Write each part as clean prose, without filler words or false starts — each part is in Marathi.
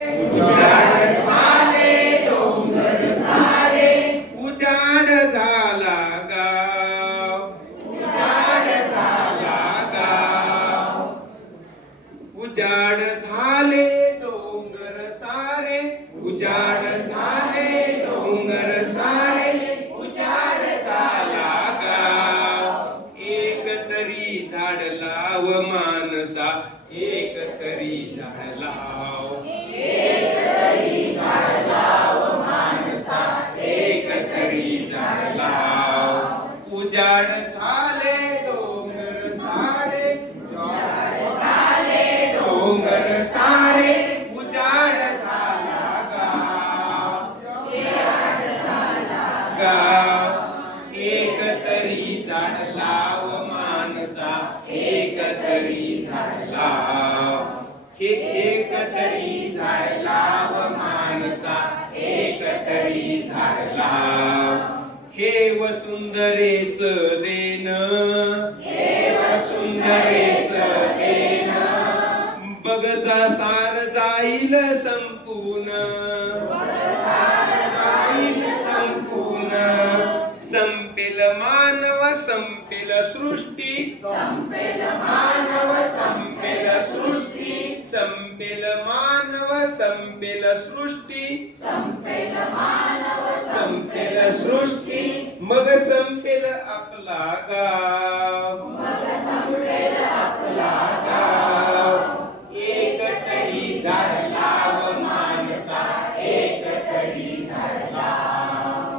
उजाड झाले डोंगर सारे, उजाड झाला गाव, उजाड झाला गाव. उजाड झाले डोंगर सारे, उजाड झाले डोंगर सारे, उजाड झाला गाव. एक तरी झाड लाव मानसा, एक तरी झाड लाव. एक तरी झाड लाव माणसा, एक तरी झाड लाव. उजाड झाले डोंगर सारे, उजाड झाले डोंगर सारे, उजाड झाला गाव, उजाड झाला गाव. एक तरी झाड लाव मानसा, एक तरी झाड लाव. हे एक तरी झाड लाव मानसा, एक तरी झाड लाव. हे वसुंधरेच देन, हे वसुंधरेच देन, बगचा सार जाईल संपून, सार जाईल संपून. संपेल मानव संपेल सृष्टी, संपेल मानव संपेल सृष्टी, संपेल मानव संपेल सृष्टी, संपेल मानव संपेल संपेल सृष्टी. मग संपेल आपला गाव, मग संपेल आपला गाव. एक तरी झाड लाव माणसा, एक तरी झाड लाव.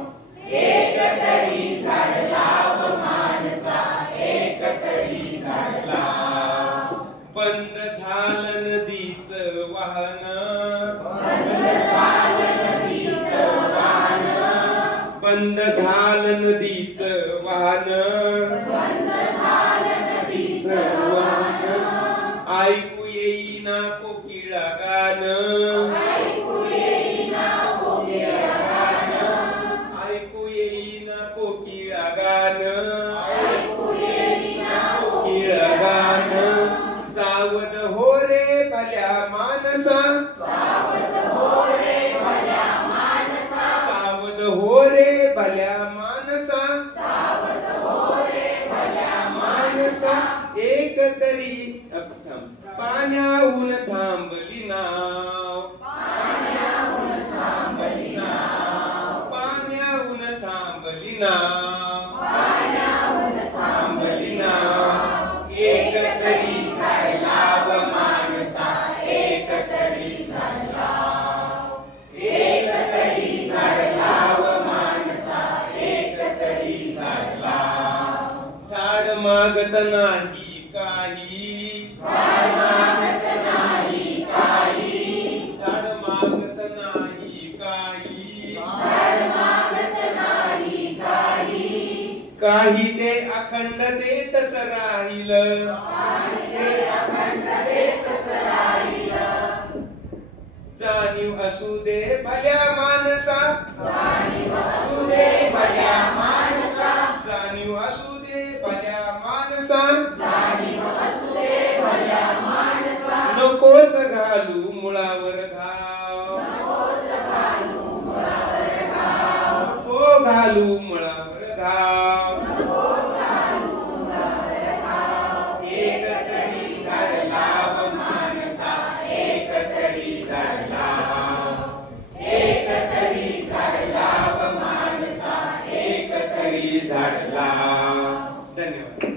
एक तरी झाड लाव माणसा, एक तरी झाड लाव. बंद झालं नदीचं वाहन, बंद झालं नदीचं वाहन, बंद झालं नदीचं वाहन. बंद झालं नदीचं वाहन. ऐकू येईना कोकिळा गान, ऐकू येईना कोकिळा गाण, ऐकू येईना कोकिळा गान, ऐकू येईना कोकिळा गान. सावध हो रे भल्या मानसा, सावध हो रे भल्या माणसा, सावध हो रे भल्या मानसा, सावध हो रे भल्या मानसा. एक तरी पाण्याहून थांबली नाव, पाण्याहून थांबली नाव, पाण्याहून थांबली नाव, पाण्याहून थांबली नाव. एक तरी झाड लाव माणसा, एक तरी झाड लाव. एक तरी झाड लाव माणसा, एक तरी झाड लाव. झाड मागत नाही काही, झाड मागत नाही काही, झाड मागत नाही काही. झाड मागत नाही काही. काही ते अखंडतेतच राहील, काही ते अखंडतेतच राहिलं. जाणीव असू दे भल्या मानसा, जाणीव असू दे भल्या माणसा, जाणीव असू दे भल्या मानसा. जाणीव असू दे भल्या माणसा. नकोच घालू मुळावर घाव, नकोच घालू मुळावर घाव, नको घालू मुळावर घाव. नकोच घालू मुळावर घाव. एक तरी झाड लाव माणसा, एक तरी झाड लाव. एक तरी झाड लाव माणसा, एक तरी झाड लाव. धन्यवाद.